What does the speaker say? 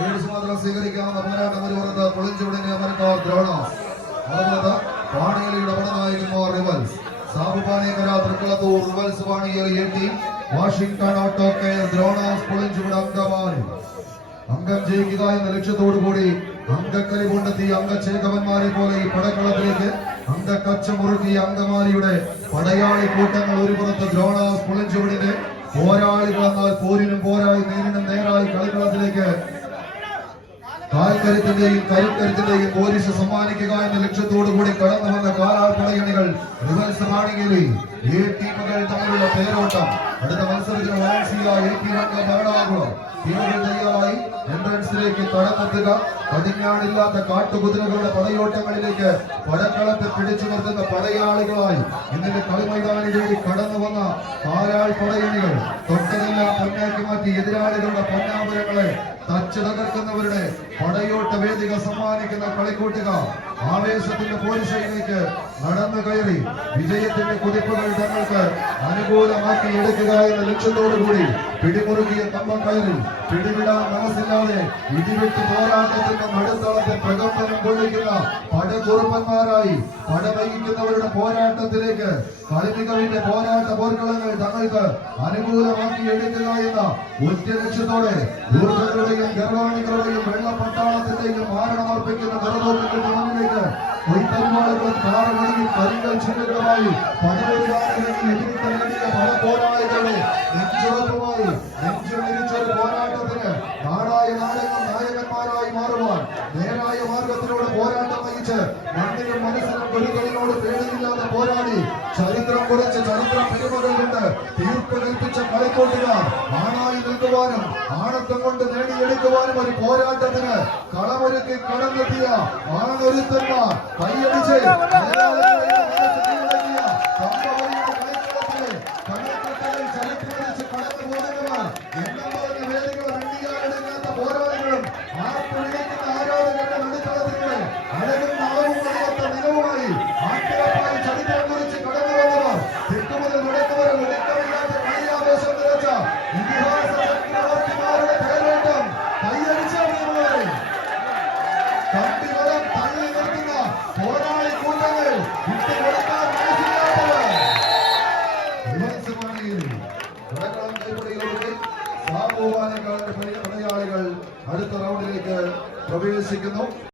മാത്രം സ്വീകരിക്കാവുന്ന പമ്മനാട്ടം ഒരുപുറത്ത് പൊളിഞ്ചുവിടിന്റെ അമരക്കാർ ദ്രോണോസ് മറുപുറത്ത് പാണിയലിയുടെ പടനായകന്മാർ rivals. സാബുപാണിയക്കര Thrikkulathur Washington auto care drones പൊളിഞ്ചുവിട Angamaly. അംഗം ജയിക്കുക എന്ന ലക്ഷ്യത്തോടുകൂടി അംഗക്കരി കൊണ്ടെത്തിയ അംഗചേകവന്മാരെ പോലെ ഈ പടക്കളത്തിലേക്ക് അംഗക്കച്ചമുറുക്കിയ അങ്കമാലിയുടെ പടയാളി കൂട്ടങ്ങൾ ഒരു പുറത്ത് ദ്രോണോസ് പൊളിഞ്ചുവിടിന്റെ പോരാളികൾ എന്നാൽ പോരിനും പോരായി നേരിനും നേരായി കളിക്കളത്തിലേക്ക് കാൽക്കരുത്തിന്റെയും കരുക്കരുത്തിന്റെയും പോലീസ് സമ്മാനിക്കുക എന്ന ലക്ഷ്യത്തോടു കൂടി കടന്നു വന്ന കാലാൾപ്പടയണികൾ റിവൽസ് മാണികേലി ഏ ടീമുകൾ തമ്മിലുള്ള പേരോട്ടം. അടുത്ത മത്സരത്തിന് വാൻസിയ എ പി രംഗ ബേടാകുക ടീമുകൾ തയ്യാറായി. എൻട്രൻസിലേക്ക് കടന്നെത്തുക കടിഞ്ഞാണില്ലാത്ത കാട്ടുകുതിരകളുടെ പടയോട്ടങ്ങളിലേക്ക് പടക്കളത്തെ പിടിച്ചു നിർത്തുന്ന പടയാളികളായി ഇന്നലെ കളിമൈതാനിലേക്ക് കടന്നു വന്ന കാലാൾ പടയണികൾ. തൊട്ടതെല്ലാം പൊന്നാക്കി മാറ്റി എതിരാളികളുടെ പൊന്നാപുരങ്ങളെ തച്ചു തകർക്കുന്നവരുടെ പടയോട്ട വേദിക സമ്മാനിക്കുന്ന കളിക്കൂട്ടുക ആവേശത്തിന്റെ പോലീസയിലേക്ക് നടന്നു കയറി വിജയത്തിന്റെ കുതിപ്പുകൾ തങ്ങൾക്ക് അനുകൂലമാക്കി എടുക്കുക എന്ന ലക്ഷ്യത്തോടു കൂടി പിടിമുറുകിയ കമ്പക്കയറിൽ കയറി പിടിവിടാൻ മനസ്സില്ലാതെ ഇടിവിട്ട് പോരാട്ടത്തിന്റെ നടുത്തളത്തെ പ്രകമ്പനം കൊള്ളിക്കുന്ന പടകുറുപ്പന്മാരായി പടവഹിക്കുന്നവരുടെ പോരാട്ടത്തിലേക്ക് കളിമികവിന്റെ പോരാട്ട പോർക്കളങ്ങൾ തങ്ങൾക്ക് അനുകൂലമാക്കി എടുക്കുക എന്ന ഒറ്റ ലക്ഷ്യത്തോടെ ദുർഗങ്ങളുടെയും ഗർവാണികളുടെയും വെള്ളപ്പട്ടാളത്തിന്റെയും മാരണമർപ്പിക്കുന്ന നിറനോക്കങ്ങളുടെ നേടിയ നാടകം നേരായ പോരാട്ടം പേടിയില്ലാതെ പോരാടി ചരിത്രം കുറിച്ച് ചരിത്ര പെരുമകൾ തീർപ്പ് കൽപ്പിച്ച കളിക്കോട്ടുകാർ ആണായി നിൽക്കുവാനും ആണത്വം കൊണ്ട് നേടിയെടുക്കുവാനും ഒരു പോരാട്ടത്തിന് കളമൊരുക്കി കടന്നെത്തിയ ആണൊരുത്തന്മാർ കൈയടിച്ച് സാബുവാനേക്കാളിന്റെ പടയാളികൾ അടുത്ത റൗണ്ടിലേക്ക് പ്രവേശിക്കുന്നു.